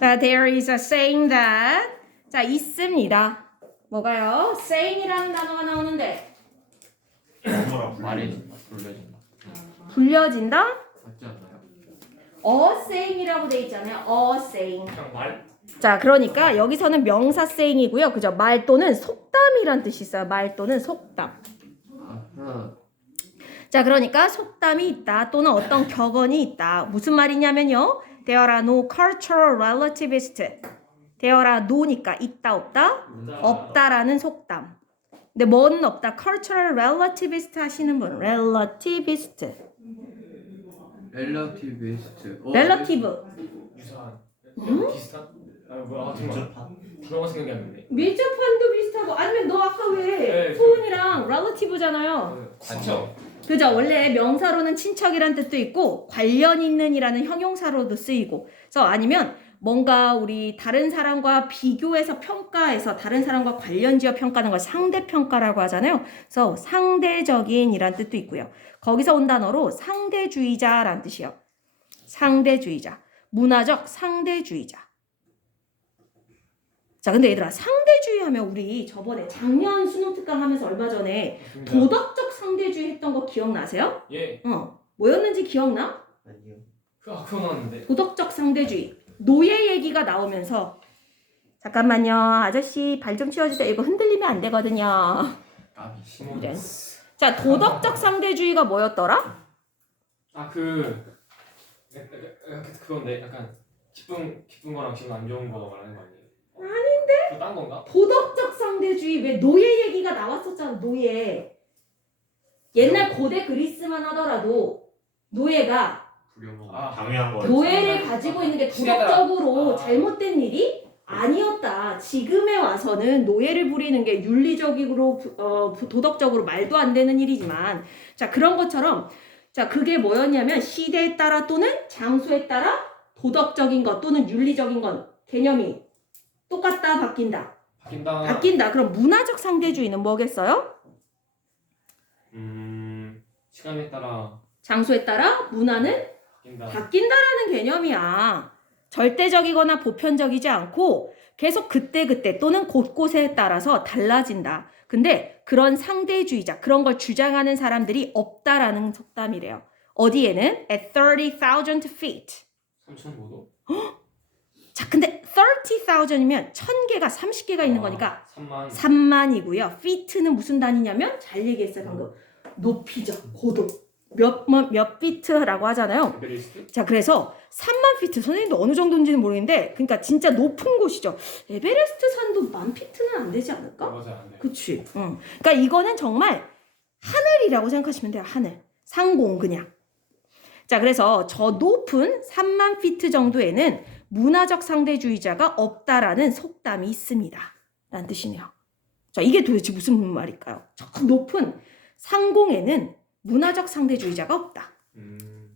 자, there is a saying that. 자, 있습니다. 뭐가요? saying이라는 단어가 나오는데 말이 돌려진다. 불려진다? 맞지 않나요? a saying이라고 돼 있잖아요. a saying. 그냥 말? 자, 그러니까 여기서는 명사 saying이고요. 그죠? 말 또는 속담이란 뜻이 있어요. 말 또는 속담. 아하. 자, 그러니까 속담이 있다 또는 어떤 격언이 있다. 무슨 말이냐면요. There are no cultural relativists. There are no니까 있다 없다? 없다라는 속담. 근데 뭐는 없다? cultural relativist 하시는 분. relativist. relativists. relative. 유사한? 비슷한? 아니 뭐야 정말 단어가 생각이 안 나네. 밀접한도 비슷하고 아니면 너 아까 왜 네, 소은이랑 relative잖아요. 그쵸? 그죠? 원래 명사로는 친척이란 뜻도 있고 관련 있는이라는 형용사로도 쓰이고 그래서 아니면 뭔가 우리 다른 사람과 비교해서 평가해서 다른 사람과 관련지어 평가하는 걸 상대평가라고 하잖아요. 그래서 상대적인이란 뜻도 있고요. 거기서 온 단어로 상대주의자란 뜻이요. 상대주의자. 문화적 상대주의자. 자, 근데 얘들아 상대주의 하면 우리 저번에 작년 수능 특강 하면서 얼마 전에 도덕적 상대주의 했던 거 기억나세요? 예. 뭐였는지 기억나? 아니요. 그거 나왔는데. 도덕적 상대주의. 노예 얘기가 나오면서 잠깐만요. 아저씨 발 좀 치워주세요. 이거 흔들리면 안 되거든요. 까비. 이래. 자, 도덕적 상대주의가 뭐였더라? 그건데 약간 기쁜 거랑 기분 안 좋은 거 말하는 거 아니에요? 아닌데? 그거 딴 건가? 도덕적 상대주의. 왜 노예 얘기가 나왔었잖아. 노예. 옛날 고대 그리스만 하더라도 노예가 불효모. 당연한 거. 노예를 가지고 있는 게 도덕적으로 잘못된 일이 아니었다. 지금에 와서는 노예를 부리는 게 윤리적으로 도덕적으로 말도 안 되는 일이지만 자 그런 것처럼 자 그게 뭐였냐면 시대에 따라 또는 장소에 따라 도덕적인 것 또는 윤리적인 것 개념이 똑같다 바뀐다. 바뀐다. 바뀐다. 그럼 문화적 상대주의는 뭐겠어요? 시간에 따라 장소에 따라 문화는 바뀐다. 바뀐다라는 개념이야. 절대적이거나 보편적이지 않고 계속 그때그때 또는 곳곳에 따라서 달라진다. 근데 그런 상대주의자, 그런 걸 주장하는 사람들이 없다라는 속담이래요. 어디에는? At 30,000 feet. 3,000보도? 자, 근데 30,000이면 1000개가 30개가 있는 거니까 3만. 3만이고요. feet는 무슨 단위냐면 잘 얘기했어요 방금. 높이죠. 고도. 몇 피트라고 하잖아요. 에베레스트? 자, 그래서 3만 피트 선생님도 어느 정도인지는 모르겠는데 그러니까 진짜 높은 곳이죠. 에베레스트 산도 1000피트는 안 되지 않을까? 맞아요, 안 돼. 그치. 그러니까 이거는 정말 하늘이라고 생각하시면 돼요. 하늘. 상공 그냥. 자, 그래서 저 높은 3만 피트 정도에는 문화적 상대주의자가 없다라는 속담이 있습니다. 라는 뜻이네요. 자, 이게 도대체 무슨 말일까요? 저 높은 상공에는 문화적 상대주의자가 없다.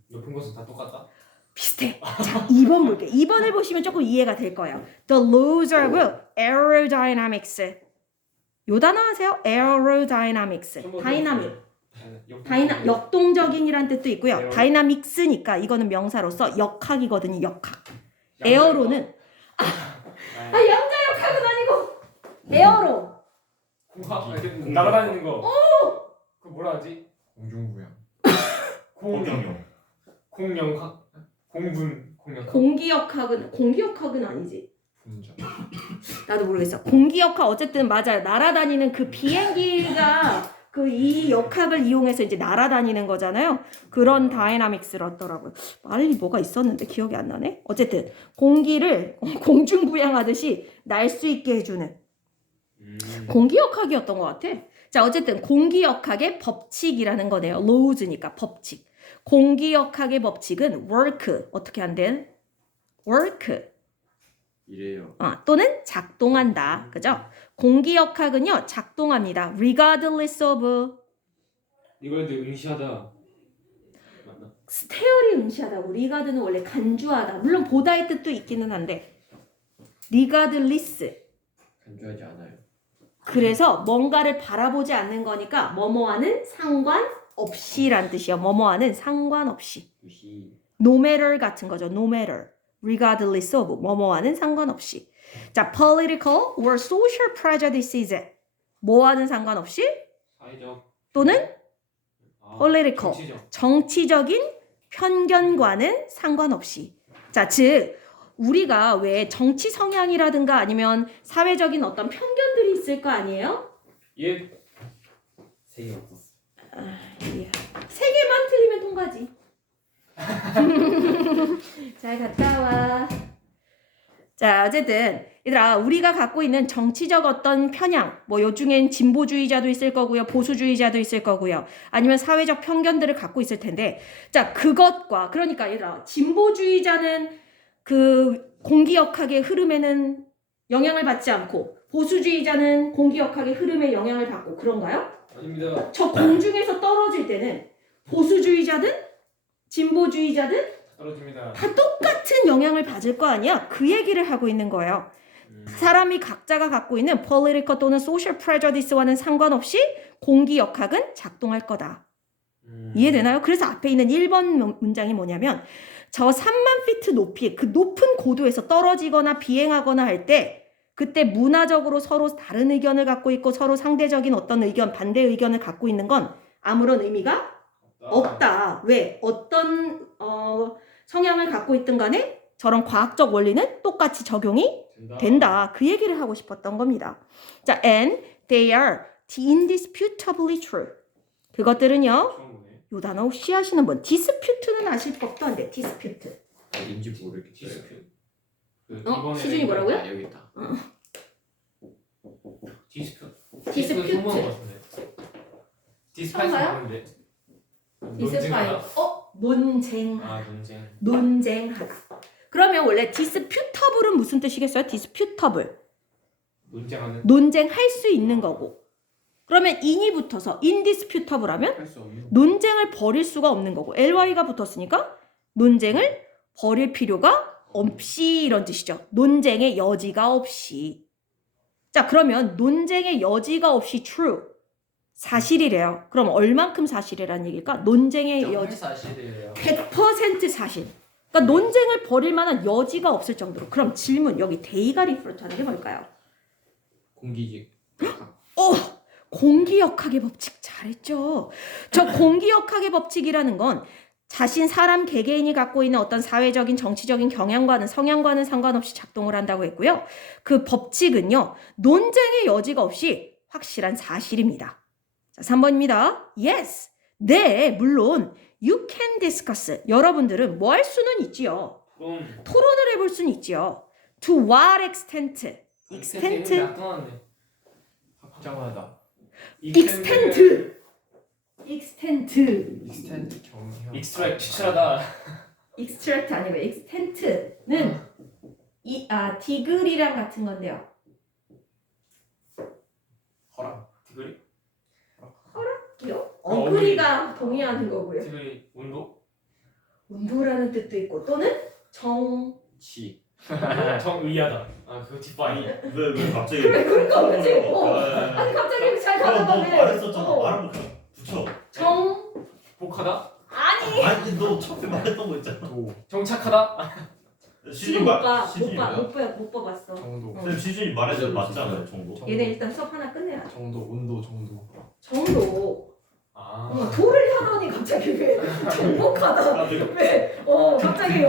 높은 곳은 다 똑같다? 비슷해. 자, 2번 볼게요. 2번을 보시면 조금 이해가 될 거예요. The laws of aerodynamics. 요 단어 아세요? aerodynamics. 다이나믹. 역동적인이란 뜻도 있고요. 다이나믹스니까 이거는 명사로서 역학이거든요. 역학. 에어로는 양자 역학은 아니고 에어로. 공학? 날아다니는 거. 그거 뭐라 하지? 공중부양. 공룡용. 공영학? 공군학? 공기역학은 아니지. 분자. 나도 모르겠어. 공기역학 어쨌든 맞아요. 날아다니는 그 비행기가 그 이 역학을 이용해서 이제 날아다니는 거잖아요. 그런 다이나믹스를 얻더라고요. 말이 뭐가 있었는데 기억이 안 나네. 어쨌든 공기를 공중부양하듯이 날 수 있게 해주는 공기역학이었던 것 같아. 자, 어쨌든 공기역학의 법칙이라는 거네요. laws니까 법칙. 공기역학의 법칙은 work 어떻게 한대? work 이래요. 또는 작동한다. 그죠? 공기역학은요 작동합니다. regardless of 이걸 응시하다. 맞나? 스테어리 응시하다고. 리가드는 원래 간주하다. 물론 보다의 뜻도 있기는 한데 regardless 간주하지 않아요. 그래서 뭔가를 바라보지 않는 거니까 뭐뭐하는 상관없이란 뜻이요. 뭐뭐하는 상관없이. 무시. no matter 같은 거죠. no matter. regardless of 뭐뭐와는 상관없이. 자, political or social prejudices 뭐와는 상관없이 사회적 또는 아, political 정치적. 정치적인 편견과는 상관없이. 자, 즉 우리가 왜 정치 성향이라든가 아니면 사회적인 어떤 편견들이 있을 거 아니에요? 예. 세개 없었어. 예. 세 개만 틀리면 통과지. 잘 갔다 와. 자, 어쨌든 얘들아, 우리가 갖고 있는 정치적 어떤 편향, 뭐 요중엔 진보주의자도 있을 거고요, 보수주의자도 있을 거고요, 아니면 사회적 편견들을 갖고 있을 텐데, 자, 그것과 그러니까 얘들아, 진보주의자는 그 공기역학의 흐름에는 영향을 받지 않고 보수주의자는 공기역학의 흐름에 영향을 받고 그런가요? 아닙니다. 저 공중에서 떨어질 때는 보수주의자든 진보주의자든 떨어집니다. 다 똑같은 영향을 받을 거 아니야? 그 얘기를 하고 있는 거예요. 사람이 각자가 갖고 있는 political 또는 social prejudice와는 상관없이 공기역학은 작동할 거다. 이해되나요? 그래서 앞에 있는 1번 문장이 뭐냐면 저 3만 피트 높이 그 높은 고도에서 떨어지거나 비행하거나 할 때 그때 문화적으로 서로 다른 의견을 갖고 있고 서로 상대적인 어떤 의견, 반대 의견을 갖고 있는 건 아무런 의미가 없다. 왜? 어떤 성향을 갖고 있든 간에 저런 과학적 원리는 똑같이 적용이 된다. 그 얘기를 하고 싶었던 겁니다. 자, and they are indisputably true. 그것들은요. 처음 보네. 요 단어 혹시 아시는 분? dispute는 아실 법도 한데 dispute. 인지 모르겠어요. 디스퓨트. 그 어? 이번에 시준이 뭐라고요? 아, 여기 있다. 디스퓨트. 디스퓨트. 처음 보는 것 같은데. 디스파이스 처음 봐요? 모르는데. 디스파이. 논증하다. 논쟁. 아 논쟁. 논쟁하다. 그러면 원래 disputable은 무슨 뜻이겠어요? disputable. 논쟁하는. 논쟁할 수 있는 거고. 그러면 in이 붙어서 indisputable 하면 할 수 없는. 논쟁을 벌일 수가 없는 거고 ly가 붙었으니까 논쟁을 벌일 필요가 없이 이런 뜻이죠. 논쟁의 여지가 없이. 자, 그러면 논쟁의 여지가 없이 true. 사실이래요. 그럼 얼만큼 사실이라는 얘기일까? 논쟁의 여지. 사실이에요. 100% 사실. 그러니까 논쟁을 벌일 만한 여지가 없을 정도로. 그럼 질문 여기 데이가 리프로트하는 게 뭘까요? 공기직. 공기역학의 법칙 잘했죠. 저 공기역학의 법칙이라는 건 자신 사람 개개인이 갖고 있는 어떤 사회적인 정치적인 경향과는 성향과는 상관없이 작동을 한다고 했고요. 그 법칙은요. 논쟁의 여지가 없이 확실한 사실입니다. 자, 3번입니다. Yes. 네, 물론 you can discuss. 여러분들은 뭐 할 수는 있지요. 그럼. 토론을 해볼 수는 있지요. To what extent? extent? 확정하다. extent. 익스텐트 경향. 익스트랙 추출하다. extract 아니고 extent는 디그리랑 같은 건데요. 허락. 디그리? 어그리가 동의하는 거고요. 디그리 온도? 운동이라는 뜻도 있고 또는 지. 정의하다. 아 그거 디파이. 왜 갑자기? 그래, 그러니까 그치. 아, 아니 갑자기 잘 그럼 너 가다가 말했었잖아. 말하면 그냥 붙여. 복하다? 아니 너 처음에 말했던 거 있잖아. 정착하다? 지금 못 봐봤어. 정도. 근데 시준이 말해도 맞잖아요 정도. 얘네 일단 수업 하나 끝내야 돼. 정도. 온도 정도. 정도. 아. 도를 하더니 갑자기 왜 정복하다. 왜? 갑자기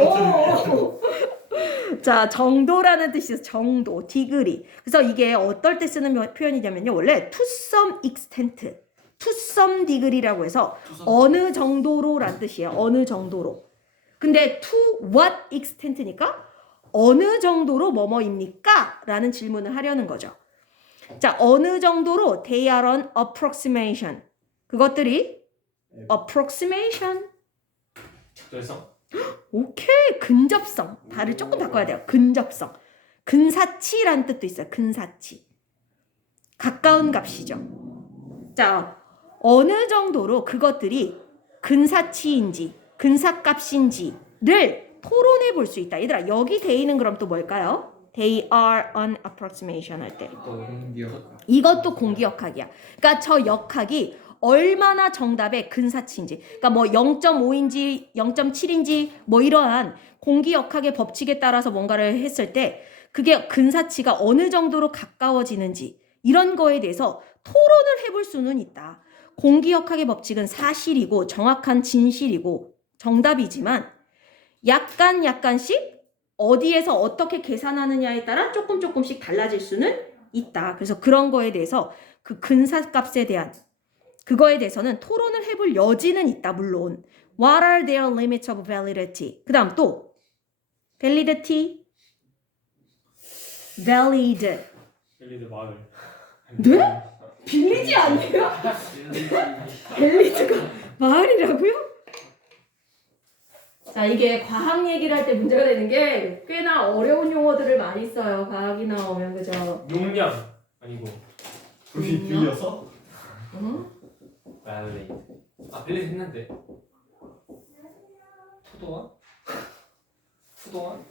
자, 정도라는 뜻이죠. 정도, 디그리. 그래서 이게 어떨 때 쓰는 표현이냐면요. 원래 to some extent, to some degree라고 해서 어느 정도로란 뜻이에요. 어느 정도로. 근데 to what extent니까 어느 정도로 뭐뭐입니까? 라는 질문을 하려는 거죠. 자, 어느 정도로 they are an approximation. 그것들이 approximation. 적절성? 오케이. 근접성. 발을 조금 바꿔야 돼요. 근접성. 근사치라는 뜻도 있어요. 근사치. 가까운 값이죠. 자, 어느 정도로 그것들이 근사치인지 근사값인지를 토론해 볼 수 있다. 얘들아, 여기 they는 그럼 또 뭘까요? They are an approximation 할 때. 또 공기역. 이것도 공기역학이야. 그러니까 저 역학이 얼마나 정답의 근사치인지. 그러니까 뭐 0.5인지 0.7인지 뭐 이러한 공기역학의 법칙에 따라서 뭔가를 했을 때 그게 근사치가 어느 정도로 가까워지는지 이런 거에 대해서 토론을 해볼 수는 있다. 공기역학의 법칙은 사실이고 정확한 진실이고 정답이지만 약간씩 어디에서 어떻게 계산하느냐에 따라 조금씩 달라질 수는 있다. 그래서 그런 거에 대해서 그 근사값에 대한 그거에 대해서는 토론을 해볼 여지는 있다. 물론 What are their limits of validity? 그 다음 또 validity, valid. 벨리드 마을. 네? 빌리지 아니에요? 벨리드가 마을이라고요? 자, 이게 과학 얘기를 할 때 문제가 되는 게 꽤나 어려운 용어들을 많이 써요. 과학이 나오면 그죠? 용량 아니고 빌려서? 어? 벨리. 벨리 했는데. 토도한? 토도한?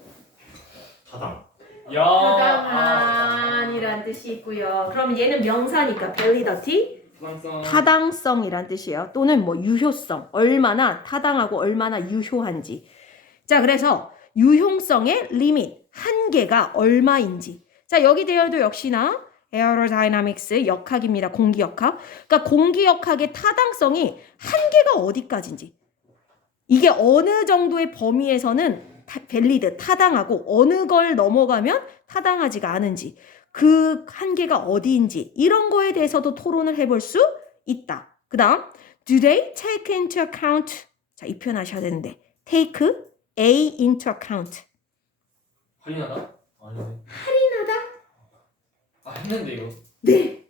타당. 야. 타당한이란 뜻이 있고요. 그럼 얘는 명사니까 validity 타당성. 타당성이란 뜻이에요. 또는 뭐 유효성, 얼마나 타당하고 얼마나 유효한지. 자, 그래서 유효성의 리밋, 한계가 얼마인지. 자, 여기 대열도 역시나 에어로다이나믹스 역학입니다. 공기역학. 그러니까 공기역학의 타당성이 한계가 어디까지인지. 이게 어느 정도의 범위에서는 밸리드, 타당하고 어느 걸 넘어가면 타당하지가 않은지. 그 한계가 어디인지 이런 거에 대해서도 토론을 해볼 수 있다. 그 다음 Do they take into account? 자, 이 표현 하셔야 되는데 take A into account. 할인하다? 아니네. 할인하다? 했는데 이거. 네.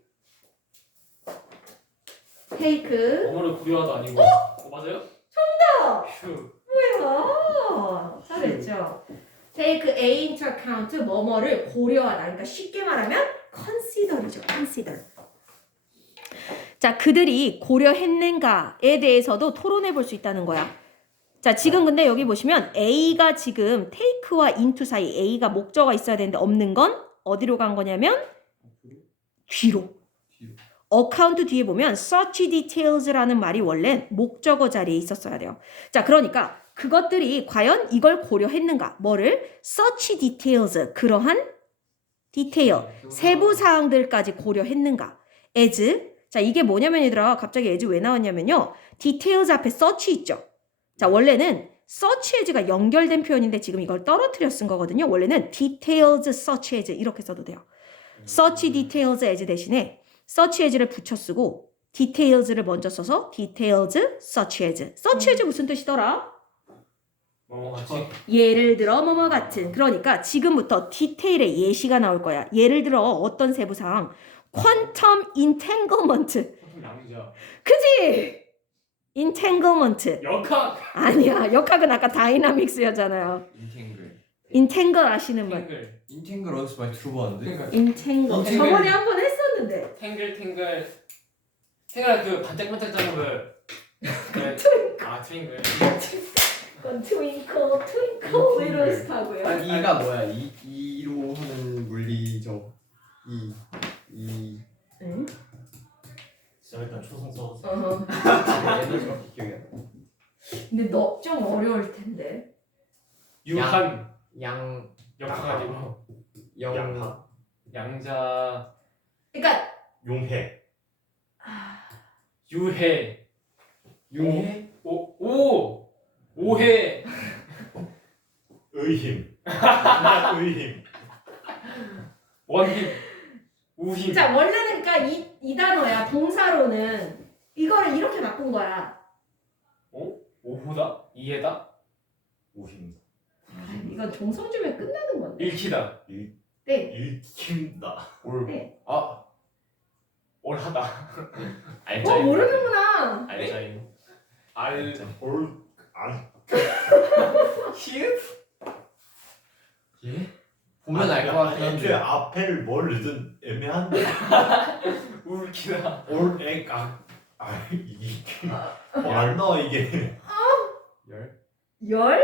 take 언어를 고려하다 아니고. 맞아요? 정답! 휴. 뭐야? 잘했죠. take A into account 뭐뭐를 고려하다. 그러니까 쉽게 말하면 consider이죠. consider. 자, 그들이 고려했는가에 대해서도 토론해 볼 수 있다는 거야. 자, 지금 근데 여기 보시면 A가 지금 take와 into 사이 A가 목적어가 있어야 되는데 없는 건 어디로 간 거냐면 뒤로. 어카운트 뒤에 보면 such details라는 말이 원래 목적어 자리에 있었어야 돼요. 자, 그러니까 그것들이 과연 이걸 고려했는가? 뭐를? such details, 그러한 디테일, 세부 사항들까지 고려했는가? as, 자, 이게 뭐냐면 얘들아, 갑자기 as 왜 나왔냐면요. details 앞에 such 있죠. 자, 원래는 such as가 연결된 표현인데 지금 이걸 떨어뜨려 쓴 거거든요. 원래는 details such as 이렇게 써도 돼요. such details as 대신에 such as를 붙여 쓰고 details를 먼저 써서 details such as. such as 무슨 뜻이더라? 같이. 예를 들어 뭐뭐 같은. 그러니까 지금부터 디테일의 예시가 나올 거야. 예를 들어 어떤 세부사항. quantum entanglement. 양자. 그지? entanglement. 역학. 아니야. 역학은 아까 다이나믹스였잖아요. 인탱글. entangle 아시는 분? 탱글. 인탱글 어디서 많이 들어봤는데? 그러니까 entangle. entangle. 저번에 한 번 했었는데. 탱글. 탱글 그 반짝반짝 작은 걸. 탱글. 그건 twinkle 이런 스타고요. 아니 이가 뭐야? 이로 하는 물리죠. 이 응? 진짜 일단 초성 써보세요. 에너지 밖에 기억이 안 나. 근데 너 좀 어려울 텐데. 유한. 양 역학 아니고. 영 양자. 그러니까 용해. 유해. 융해 오해. 의힘. 그냥 의힘. 원힘. 우힘. 자, 원래는 그러니까 이 단어야. 동사로는 이거를 이렇게 바꾼 거야. 오후다. 이해다. 우힘. 이건 정성주면 끝나는 건데. 읽히다. 네. 읽힌다. 네. 올하다. 모르는구나. 알자임. 히읗? 예? 보면 알 것 같긴 애초에 한데. 앞에를 뭘 넣든 애매한데. 울키다. 이게 안 나와 이게. 열?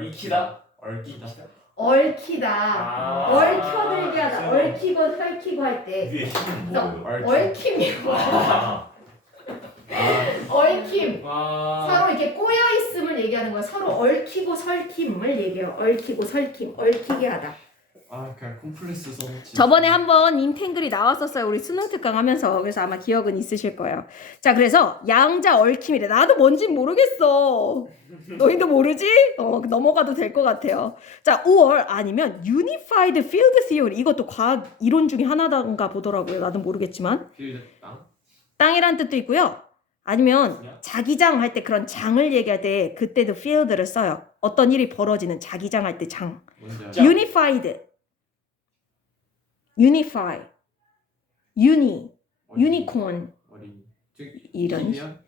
익히다. 얽히다. 얽히다. 얽혀들게 하다. 얽히고 헐키고 할 때. 위에 힘은 그래서 뭐예요? 얽힘이 뭐야? 얽힘. 와. 서로 이렇게 꼬여 있음을 얘기하는 거야. 서로 얽히고 설킴을 얘기해요. 얽히고 설킴, 얽히게 하다. 아 그냥 콤플렉스 써놓지. 저번에 한번 인탱글이 나왔었어요. 우리 수능 특강 하면서. 그래서 아마 기억은 있으실 거예요. 자, 그래서 양자 얽힘이래. 나도 뭔진 모르겠어. 너희도 모르지? 넘어가도 될 것 같아요. 자, or 아니면 unified field theory. 이것도 과학 이론 중에 하나인가 보더라고요. 나도 모르겠지만. 필드 땅. 땅이란 뜻도 있고요. 아니면 자기장 할 때 그런 장을 얘기할 때 그때도 field를 써요. 어떤 일이 벌어지는 자기장 할 때 장. 뭔지 알죠? unified, unify, unicorn 어린이. 이런. 팀이야?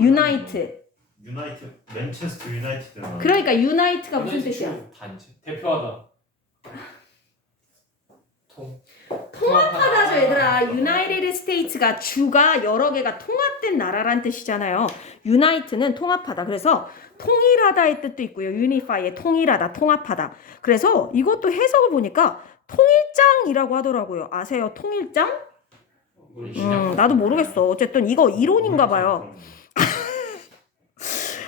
unite. 유나이트 맨체스터 유나이티드. 그러니까 unite가 무슨 뜻이야? 단체. 대표하다. 통합하다죠, 얘들아. United States가 주가 여러 개가 통합된 나라란 뜻이잖아요. unite는 통합하다. 그래서 통일하다의 뜻도 있고요. unify의 통일하다, 통합하다. 그래서 이것도 해석을 보니까 통일장이라고 하더라고요. 아세요? 통일장? 나도 모르겠어. 어쨌든 이거 이론인가 봐요.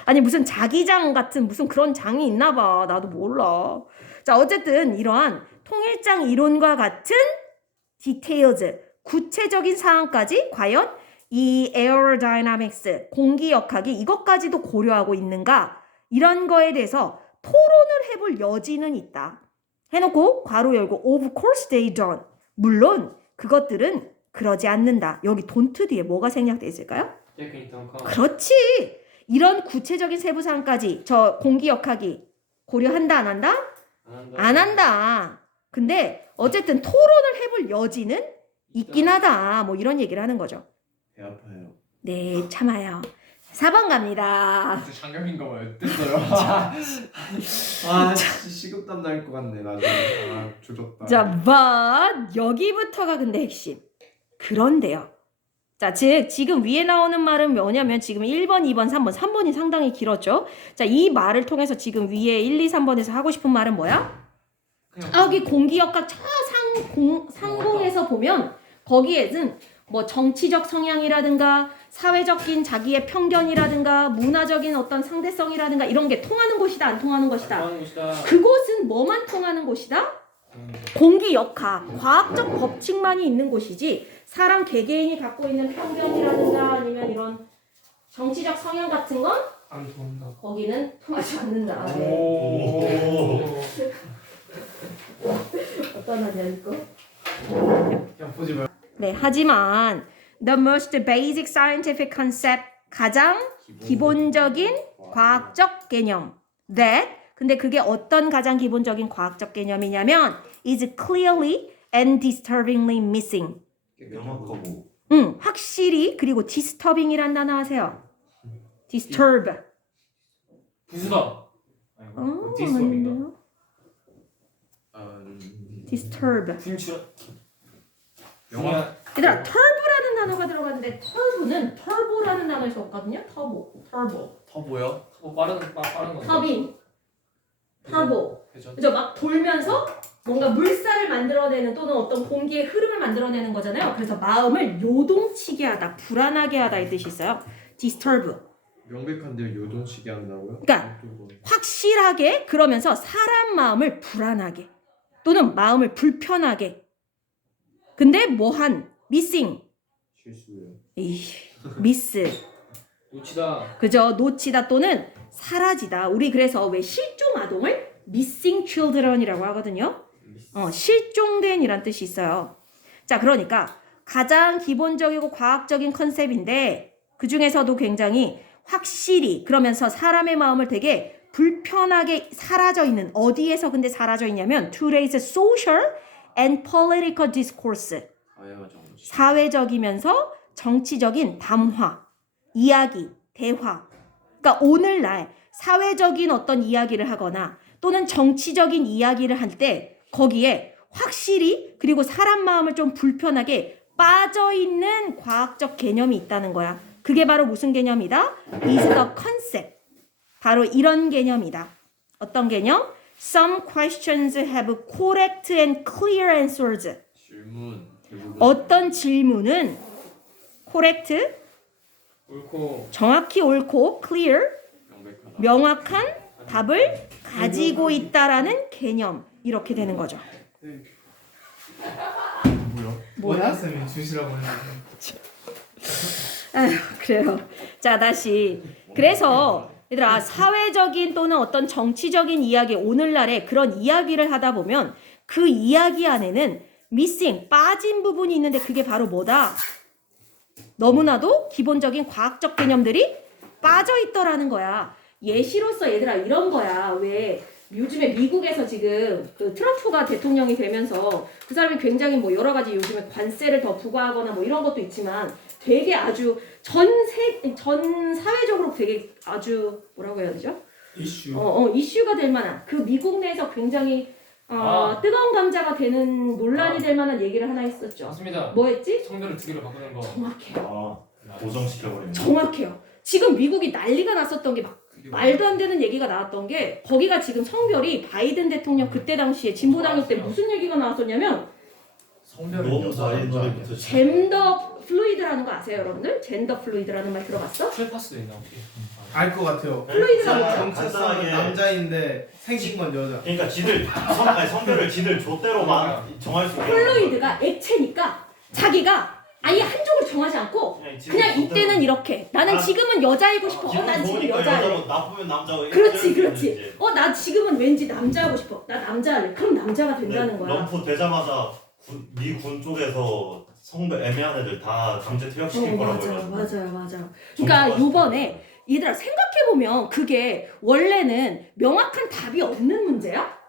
아니 무슨 자기장 같은 무슨 그런 장이 있나 봐. 나도 몰라. 자, 어쨌든 이러한 통일장 이론과 같은 details, 구체적인 사항까지 과연 이 aerodynamics, 공기역학이 이것까지도 고려하고 있는가? 이런 거에 대해서 토론을 해볼 여지는 있다. 해놓고 괄호 열고 of course they don't. 물론 그것들은 그러지 않는다. 여기 don't 뒤에 뭐가 생략되어 있을까요? 그렇지. 이런 구체적인 세부 사항까지 저 공기역학이 고려한다 안 한다? 안 한다. 근데 어쨌든 토론을 해볼 여지는 있긴 하다. 뭐 이런 얘기를 하는 거죠. 배 아파요. 네, 참아요. 4번 갑니다. 장갑인가 봐요. 어땠어요? 아 진짜 식은땀 날 것 같네 나중에. 아 조졌다. 자, but 여기부터가 근데 핵심. 그런데요. 자, 즉 지금 위에 나오는 말은 뭐냐면 지금 1번, 2번, 3번, 3번이 상당히 길었죠. 자, 이 말을 통해서 지금 위에 1, 2, 3번에서 하고 싶은 말은 뭐야? 여기 공기역학 저 상공에서 보면 거기에는 뭐 정치적 성향이라든가 사회적인 자기의 편견이라든가 문화적인 어떤 상대성이라든가 이런 게 통하는 곳이다 안 통하는 것이다. 그곳은 뭐만 통하는 곳이다? 공기역학, 과학적 법칙만이 있는 곳이지 사람 개개인이 갖고 있는 편견이라든가 아니면 이런 정치적 성향 같은 건 안 통한다. 거기는 통하지 않는다. 네. 오. 어떤 하냐 이거? 그냥 보지 말. 네, 하지만 the most basic scientific concept 가장 기본적인 과학적 개념 that 근데 그게 어떤 가장 기본적인 과학적 개념이냐면 is clearly and disturbingly missing. 명확하고. 확실히 그리고 disturbing이란 단어 아세요? disturb. 부수다. 아닌데요? disturb. 분출. 영화. 얘들아, turbo라는 단어가 들어갔는데 turbo는 turbo라는 단어에서 왔거든요. turbo. 터보요? 빠른 건데. 터빈. turbo. 회전. 그죠? 막 돌면서 뭔가 물살을 만들어내는 또는 어떤 공기의 흐름을 만들어내는 거잖아요. 그래서 마음을 요동치게 하다, 불안하게 하다 이 뜻이 있어요. disturb. 명백한데요 요동치게 한다고요? 그러니까 확실하게 그러면서 사람 마음을 불안하게 또는 마음을 불편하게. 근데 뭐한 missing. 실수요. miss. 놓치다. 그죠? 놓치다 또는 사라지다. 우리 그래서 왜 실종 아동을 missing children이라고 하거든요. 실종된 이란 뜻이 있어요. 자, 그러니까 가장 기본적이고 과학적인 컨셉인데 그 중에서도 굉장히 확실히 그러면서 사람의 마음을 되게 불편하게 사라져 있는 어디에서 근데 사라져 있냐면 to raise social and political discourse. 사회적이면서 정치적인 담화, 이야기, 대화. 그러니까 오늘날 사회적인 어떤 이야기를 하거나 또는 정치적인 이야기를 할 때 거기에 확실히 그리고 사람 마음을 좀 불편하게 빠져있는 과학적 개념이 있다는 거야. 그게 바로 무슨 개념이다? is the concept. 바로 이런 개념이다. 어떤 개념? Some questions have correct and clear answers. 질문. 어떤 질문은 correct, 옳고 정확히 옳고 clear 명백하다. 명확한 답을 가지고 있다라는 개념 이렇게 되는 거죠. 뭐야? 원하쌤이 주시라고 했는데. 아휴, 그래요. 자, 다시. 그래서 얘들아, 사회적인 또는 어떤 정치적인 이야기, 오늘날의 그런 이야기를 하다 보면 그 이야기 안에는 missing, 빠진 부분이 있는데 그게 바로 뭐다? 너무나도 기본적인 과학적 개념들이 빠져 있더라는 거야. 예시로서 얘들아 이런 거야. 왜 요즘에 미국에서 지금 그 트럼프가 대통령이 되면서 그 사람이 굉장히 뭐 여러 가지 요즘에 관세를 더 부과하거나 뭐 이런 것도 있지만 되게 아주 전 사회적으로 되게 아주 뭐라고 해야 되죠? 이슈. 이슈가 될 만한 그 미국 내에서 굉장히 뜨거운 감자가 되는 논란이 될 만한 얘기를 하나 했었죠. 맞습니다. 뭐 했지? 성별을 두 개로 바꾸는 거. 정확해요. 고정시켜버리는. 정확해요. 지금 미국이 난리가 났었던 게 막 말도 안 되는 얘기가 나왔던 게 거기가 지금 성별이 바이든 대통령 그때 당시에 진보당일 때 무슨 얘기가 나왔었냐면 성별은 여자부터 젠더 플루이드라는 거 아세요, 여러분들? 젠더 플루이드라는 말 들어봤어? 출파스도 있나 혹시? 알것 같아요. 플루이드가 뭐야? 정체성은 남자인데 생긴 건 여자. 그러니까 성별을 지들 좆대로만 정할 수 있게. 플루이드가 액체니까 자기가 아예 한쪽을 정하지 않고 그냥 이때는 이렇게 나는 지금은 여자이고 싶어. 난 지금 여자래. 나쁘면 남자고. 그렇지. 나 지금은 왠지 남자하고 싶어. 나 남자할래. 그럼 남자가 된다는 거야. 럼프 되자마자 미 군 쪽에서 성별 애매한 애들 다 강제 퇴역시킬 거라고 해가지고. 맞아요. 그러니까 요번에 얘들아 생각해보면 그게 원래는 명확한 답이 없는 문제야?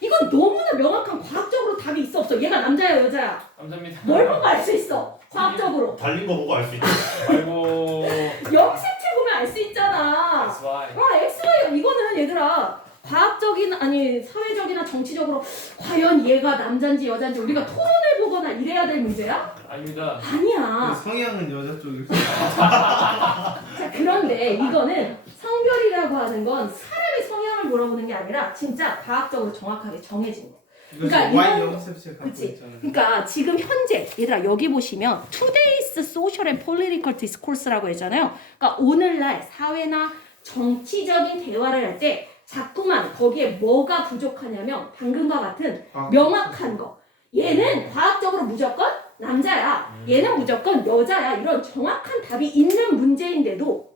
이건 너무나 명확한 과학적으로 답이 있어 없어? 얘가 남자야 여자야? 남자입니다. 뭘 보고 알 수 있어? 과학적으로. 달린 거 보고 알 수 있지. 아이고. 영색체 보면 알 수 있잖아. That's why. XY 이거는 얘들아 과학적인 아니 사회적이나 정치적으로 과연 얘가 남잔지 여잔지 우리가 토론해 보거나 이래야 될 문제야? 아닙니다. 아니야. 성향은 여자 쪽일 수 자, 그런데 이거는 성별이라고 하는 건 사람의 성향을 물어보는 게 아니라 진짜 과학적으로 정확하게 정해진 거. 그러니까 Y 이건- 영sep체 갖고 그치. 있잖아요. 그러니까 지금 현재 얘들아 여기 보시면 Today's Social and Political Discourse라고 했잖아요. 그러니까 오늘날 사회나 정치적인 대화를 할 때 자꾸만 거기에 뭐가 부족하냐면 방금과 같은 명확한 거. 얘는 과학적으로 무조건 남자야. 얘는 무조건 여자야. 이런 정확한 답이 있는 문제인데도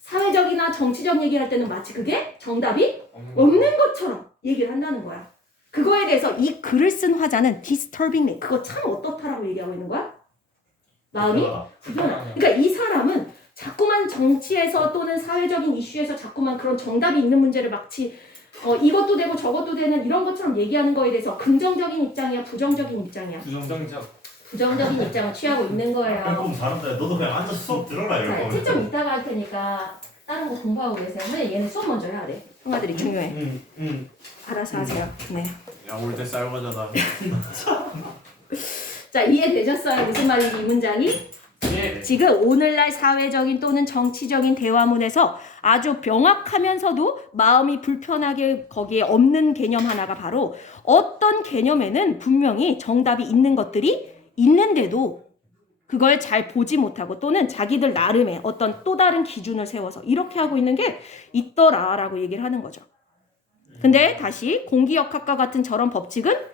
사회적이나 정치적 얘기할 때는 마치 그게 정답이 없는 것처럼 얘기를 한다는 거야. 그거에 대해서 이 글을 쓴 화자는 disturbingly 그거 참 어떻다라고 얘기하고 있는 거야? 마음이 불편하다. 그러니까 이 사람은 자꾸만 정치에서 또는 사회적인 이슈에서 자꾸만 그런 정답이 있는 문제를 마치 이것도 되고 저것도 되는 이런 것처럼 얘기하는 거에 대해서 긍정적인 입장이야 부정적인 입장이야? 부정적. 부정적인 입장을 취하고 있는 거예요. 조금 다른데 너도 그냥 앉아서 수업 들어라 이럴 자, 거면. 좀 이따가 할 테니까 다른 거 공부하고 계세요. 근데 얘는 수업 먼저 해야 돼. 형아들이 중요해. 알아서 하세요. 네. 야, 올 때 쌀과자다. 자, 이해되셨어요? 무슨 말인지 이 문장이? 예. 지금 오늘날 사회적인 또는 정치적인 대화문에서 아주 명확하면서도 마음이 불편하게 거기에 없는 개념 하나가 바로 어떤 개념에는 분명히 정답이 있는 것들이 있는데도 그걸 잘 보지 못하고 또는 자기들 나름의 어떤 또 다른 기준을 세워서 이렇게 하고 있는 게 있더라라고 얘기를 하는 거죠. 근데 다시 공기역학과 같은 저런 법칙은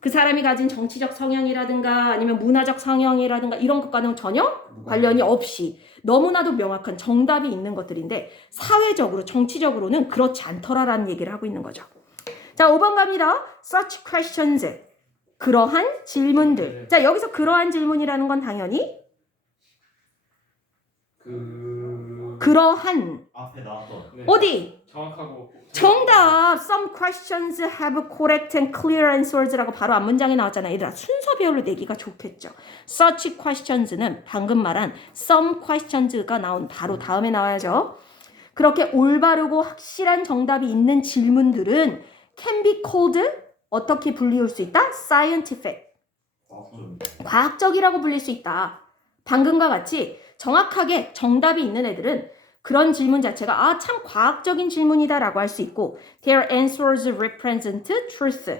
그 사람이 가진 정치적 성향이라든가 아니면 문화적 성향이라든가 이런 것과는 전혀 관련이 없이 너무나도 명확한 정답이 있는 것들인데 사회적으로 정치적으로는 그렇지 않더라라는 얘기를 하고 있는 거죠. 자, 5번 갑니다. Such questions. 그러한 질문들. 자, 여기서 그러한 질문이라는 건 당연히 그러한 앞에 나왔던. 네. 어디? 정확하고. 정답! Some questions have correct and clear answers라고 바로 앞문장에 나왔잖아요. 얘들아 순서별로 내기가 좋겠죠. Such questions는 방금 말한 some questions가 나온 바로 다음에 나와야죠. 그렇게 올바르고 확실한 정답이 있는 질문들은 can be called 어떻게 불리울 수 있다? Scientific. 과학적이라고 불릴 수 있다. 방금과 같이 정확하게 정답이 있는 애들은 그런 질문 자체가 참 과학적인 질문이다라고 할 수 있고 their answers represent truth.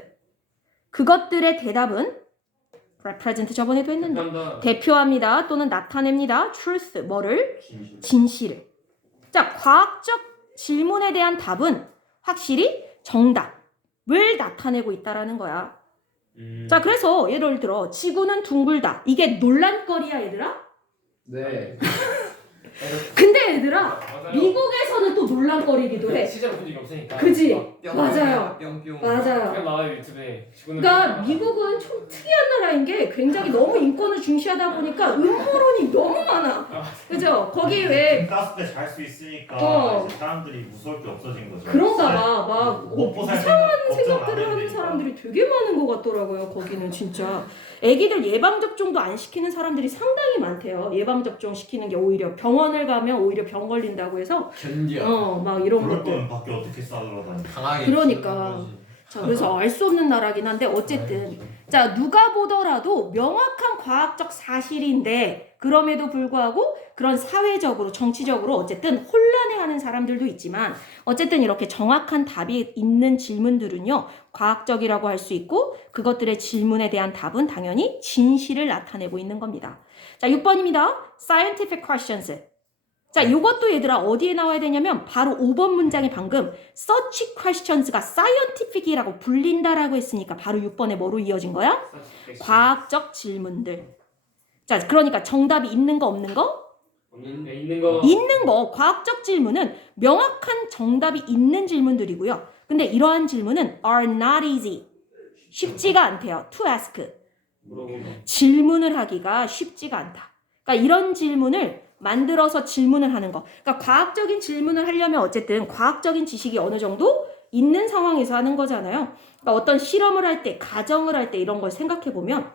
그것들의 대답은 represent 저번에도 했는데 대표한다. 대표합니다 또는 나타냅니다. truth 뭐를? 진실. 진실을. 자, 과학적 질문에 대한 답은 확실히 정답을 나타내고 있다라는 거야. 자, 그래서 예를 들어 지구는 둥글다. 이게 논란거리야, 얘들아? 네. 근데 얘들아, 맞아요. 미국에서는 또 논란거리기도 해. 실제로 본 적이 없으니까. 그지? 막 맞아요. 뿅뿅. 맞아요. 그냥 나와요 유튜브에. 지구는 그러니까 둥글다. 미국은 좀 특이한 나라인 게 굉장히 너무 인권을 중시하다 보니까 음모론이 너무 많아. 그죠? 거기 왜 땄을 때 잘 수 있으니까 어. 이제 사람들이 무서울 게 없어진 거죠. 그런가 봐. 막 먹고 살 이상한 걱정 안 생각들을 해도 하는 되니까. 사람들이 되게 많은 것 같더라고요. 거기는 진짜. 애기들 예방접종도 안 시키는 사람들이 상당히 많대요. 예방접종 시키는 게 오히려 병원을 가면 오히려 병 걸린다고 해서 견디야. 막 이런 그럴 것들. 거면 밖에 어떻게 싸우러 다니? 강하게. 그러니까. 키우는 거지. 자, 그래서 알 수 없는 나라긴 한데 어쨌든 자, 누가 보더라도 명확한 과학적 사실인데 그럼에도 불구하고 그런 사회적으로 정치적으로 어쨌든 혼란해하는 사람들도 있지만 어쨌든 이렇게 정확한 답이 있는 질문들은요 과학적이라고 할 수 있고 그것들의 질문에 대한 답은 당연히 진실을 나타내고 있는 겁니다. 자, 6번입니다. Scientific questions. 자, 이것도 얘들아 어디에 나와야 되냐면 바로 5번 문장에 방금 such questions가 scientific이라고 불린다라고 했으니까 바로 6번에 뭐로 이어진 거야? 과학적 질문들. 자, 그러니까 정답이 있는 거 없는 거? 있는 거. 있는 거. 과학적 질문은 명확한 정답이 있는 질문들이고요. 근데 이러한 질문은 are not easy. 쉽지가 않대요. to ask. 물어본 거. 질문을 하기가 쉽지가 않다. 그러니까 이런 질문을 만들어서 질문을 하는 거. 그러니까 과학적인 질문을 하려면 어쨌든 과학적인 지식이 어느 정도 있는 상황에서 하는 거잖아요. 그러니까 어떤 실험을 할 때, 가정을 할 때 이런 걸 생각해 보면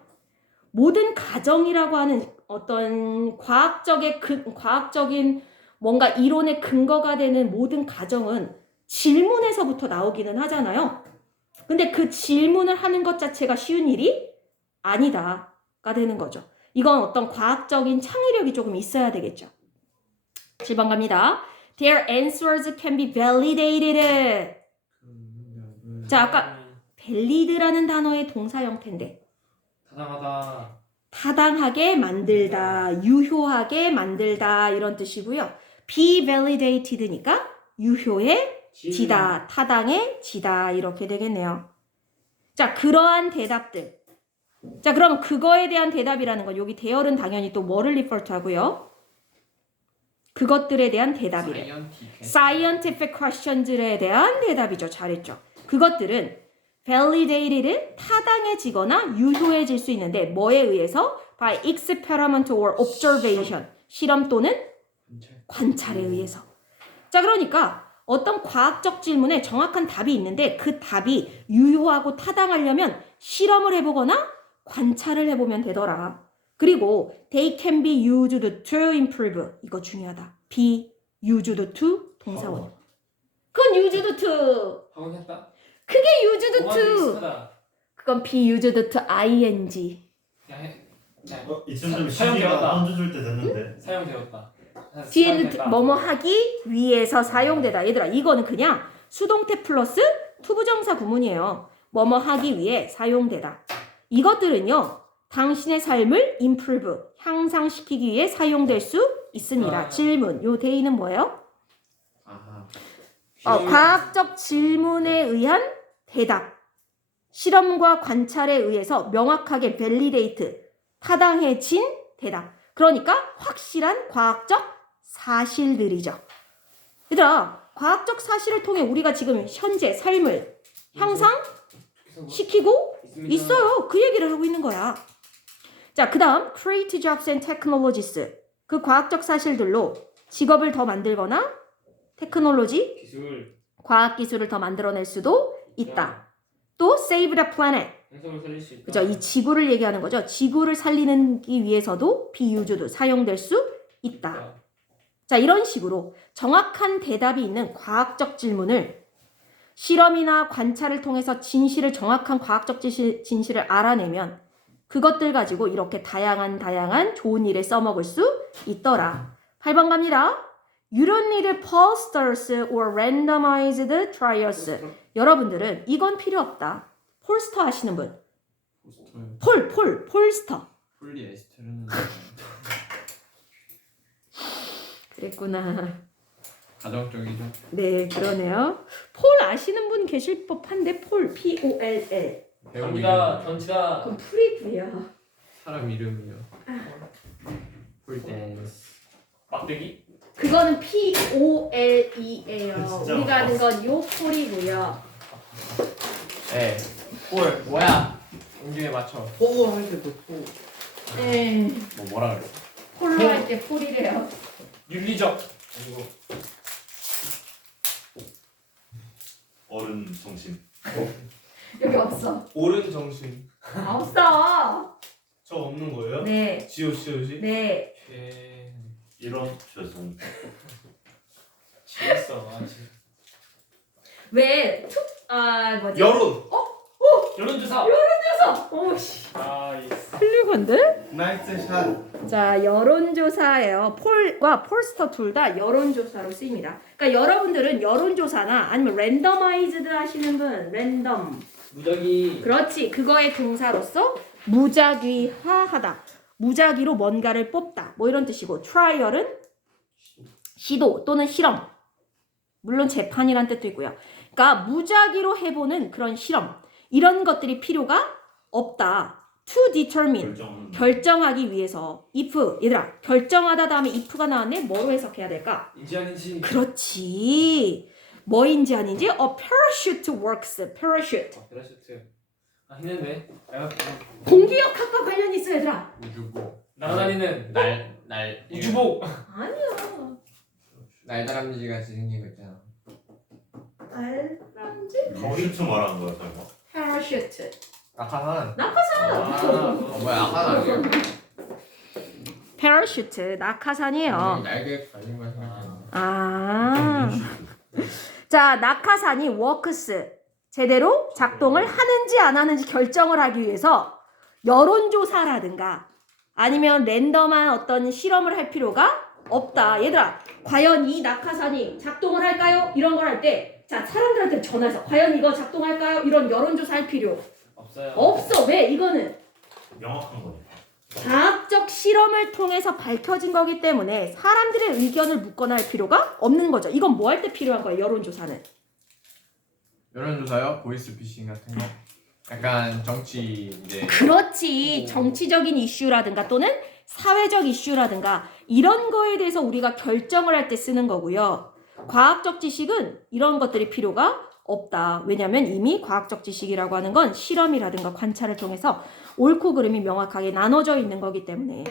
모든 가정이라고 하는 어떤 과학적인 뭔가 이론의 근거가 되는 모든 가정은 질문에서부터 나오기는 하잖아요. 근데 그 질문을 하는 것 자체가 쉬운 일이 아니다가 되는 거죠. 이건 어떤 과학적인 창의력이 조금 있어야 되겠죠. 7번 갑니다. Their answers can be validated. 자, 아까 validate라는 단어의 동사 형태인데 타당하다. 타당하게 만들다, 유효하게 만들다 이런 뜻이고요. be validated니까 유효해지다, 타당해지다 이렇게 되겠네요. 자, 그러한 대답들. 자, 그럼 그거에 대한 대답이라는 건 여기 대열은 당연히 또 뭐를 refer to 하고요? 그것들에 대한 대답이래. Scientific questions에 대한 대답이죠. 잘했죠. 그것들은 validated, 타당해지거나 유효해질 수 있는데 뭐에 의해서? By experiment or observation, 실험 또는 관찰에 의해서. 자, 그러니까 어떤 과학적 질문에 정확한 답이 있는데 그 답이 유효하고 타당하려면 실험을 해보거나 관찰을 해보면 되더라. 그리고 they can be used to improve. 이거 중요하다. be used to 동사원. 그건 used to. 확인했다. 그게 used to. 비슷하다. 그건 be used to ing. 그냥 해. 그냥 이쯤 되면 사용되었다. 시기가 던져줄 때 됐는데. 사용되었다. 뒤에는 사용됐다. 뭐뭐 하기 위해서 사용되다. 얘들아, 이거는 그냥 수동태 플러스 투부정사 구문이에요. 뭐뭐 하기 위해 사용되다. 이것들은요, 당신의 삶을 improve, 향상시키기 위해 사용될 수 있습니다. 질문, 요 대의는 뭐예요? 아하. 과학적 질문에 의한 대답. 실험과 관찰에 의해서 명확하게 validate, 타당해진 대답. 그러니까 확실한 과학적 사실들이죠. 얘들아, 과학적 사실을 통해 우리가 지금 현재 삶을 향상시키고 있어요. 그 얘기를 하고 있는 거야. 자, 그 다음 create jobs and technologies. 그 과학적 사실들로 직업을 더 만들거나 테크놀로지, 기술. 과학기술을 더 만들어낼 수도 있다. 또 save the planet. 행성을 살릴 수 있다. 그죠? 이 지구를 얘기하는 거죠. 지구를 살리기 위해서도 be used, 사용될 수 있다. 자, 이런 식으로 정확한 대답이 있는 과학적 질문을 실험이나 관찰을 통해서 진실을 과학적 진실을 알아내면 그것들 가지고 이렇게 다양한 좋은 일에 써먹을 수 있더라. 8번 갑니다. You don't need posters or randomized trials. 여러분들은 이건 필요 없다. 폴스터 하시는 분. 포스터. 폴스터. 폴리에스테르는 그랬구나. 가정적이죠. 네, 그러네요. 폴 아시는 분 계실 법한데 폴 P-O-L-L. 전지다 전지다. 그럼 프리브야. 사람 이름이요. 폴댄스. 막대기? 그거는 P-O-L-E예요. 진짜 우리가 아는 건 요 폴이고요. 네. 폴 뭐야? 음중에 맞춰. 포 할 때도 포. 네, 뭐라 그래? 폴로 할 때 폴이래요. 윤리적. 그리고 어른 정신. 여기 없어. 옳은 정신. 아, 없어. 저 없는 거예요? 네, 지오시오시? 네. 이런 죄송. 지했어. 왜 뭐지? 여론. 여론조사. 여론조사. 오씨. 이 훌륭한데? 나이스 샷. 자, 여론조사예요. 폴과 폴스터 둘 다 여론조사로 쓰입니다. 그러니까 여러분들은 여론조사나 아니면 랜더마이즈드 하시는 분, 랜덤. 무작위. 그렇지. 그거의 동사로서 무작위화하다. 무작위로 뭔가를 뽑다. 뭐 이런 뜻이고 트라이얼은 시도 또는 실험. 물론 재판이란 뜻도 있고요. 그러니까 무작위로 해보는 그런 실험. 이런 것들이 필요가 없다. To determine. 결정하기 위해서. if. 얘들아, 결정하다 다음에 if가 나왔네. 뭐로 해석해야 될까? 인지 아닌지. 그렇지. 뭐인지 아닌지? parachute works. parachute. 드라시트. 했는데. 공기역학과 관련 있어, 얘들아. 우주복. 날아다니는 날 우주복. 아니야. 날다람쥐 같이 생긴 거 있잖아. 알람지? 거기서 말하는 거야 설마? parachute. 낙하산. 뭐야 낙하산 아니야? parachute. 낙하산이에요. 날개 달린 거 생각해. 아. 자, 낙하산이 works. 제대로 작동을 하는지 안 하는지 결정을 하기 위해서 여론조사라든가 아니면 랜덤한 어떤 실험을 할 필요가 없다. 얘들아, 과연 이 낙하산이 작동을 할까요? 이런 걸 할 때, 자, 사람들한테 전화해서 과연 이거 작동할까요? 이런 여론조사 할 필요 없어요. 없어. 왜? 이거는 명확한 거니까. 과학적 실험을 통해서 밝혀진 거기 때문에 사람들의 의견을 묻거나 할 필요가 없는 거죠. 이건 뭐 할 때 필요한 거예요? 여론조사는. 여론조사요? 보이스피싱 같은 거? 약간 정치 이제 그렇지. 정치적인 이슈라든가 또는 사회적 이슈라든가 이런 거에 대해서 우리가 결정을 할 때 쓰는 거고요. 과학적 지식은 이런 것들이 필요가 없다. 왜냐하면 이미 과학적 지식이라고 하는 건 실험이라든가 관찰을 통해서 옳고 그름이 명확하게 나눠져 있는 거기 때문에.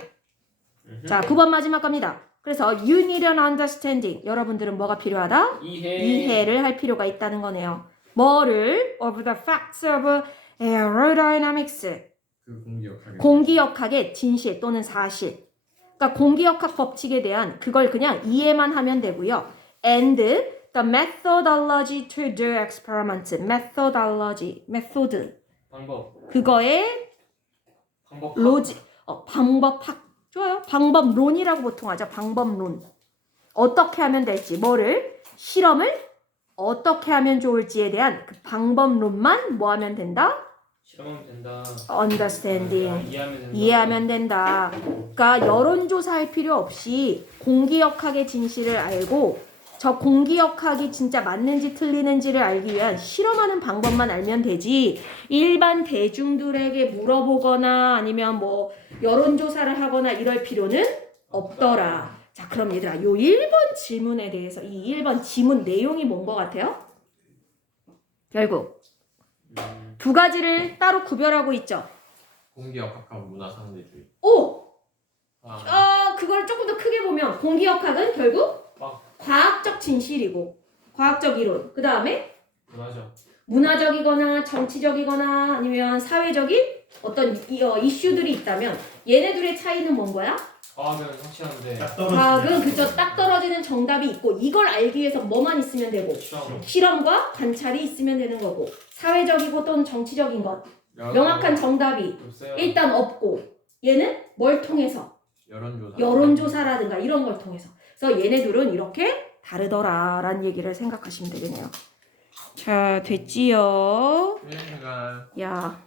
자, 9번 마지막 겁니다. 그래서 you need an understanding. 여러분들은 뭐가 필요하다? 이해를 할 필요가 있다는 거네요. 뭐를? Of the facts of aerodynamics. 그 공기역학에 공기역학의 진실 또는 사실. 그러니까 공기역학 법칙에 대한 그걸 그냥 이해만 하면 되고요. And the methodology to do experiment. methodology, method. 방법. 그거의 방법. 방법학. 좋아요. 방법론이라고 보통 하죠. 방법론. 어떻게 하면 될지, 뭐를? 실험을 어떻게 하면 좋을지에 대한 그 방법론만 뭐 하면 된다? 실험하면 된다. understanding. 이해하면 된다. 이해하면 된다. 그러니까 여론조사할 필요 없이 공기역학의 진실을 알고 저 공기역학이 진짜 맞는지 틀리는지를 알기 위한 실험하는 방법만 알면 되지 일반 대중들에게 물어보거나 아니면 뭐 여론조사를 하거나 이럴 필요는 없더라. 자, 그럼 얘들아 요 1번 질문에 대해서 이 1번 지문 내용이 뭔 것 같아요? 결국 두 가지를 따로 구별하고 있죠. 공기역학하고 문화상대주의. 오! 아, 그걸 조금 더 크게 보면 공기역학은 결국 과학적 진실이고 과학적 이론. 그 다음에 맞아. 문화적이거나 정치적이거나 아니면 사회적인 어떤 이슈들이 있다면 얘네들의 차이는 뭔 거야? 과학은 확실한데. 과학은 그저 딱 떨어지는 정답이 있고 이걸 알기 위해서 뭐만 있으면 되고 실험. 실험과 관찰이 있으면 되는 거고 사회적이고 또는 정치적인 것 명확한 정답이 없어요. 일단 없고 얘는 뭘 통해서? 여론조사라든가 이런 걸 통해서. 그래서 얘네들은 이렇게 다르더라라는 얘기를 생각하시면 되겠네요. 자, 됐지요? 그러니까 야.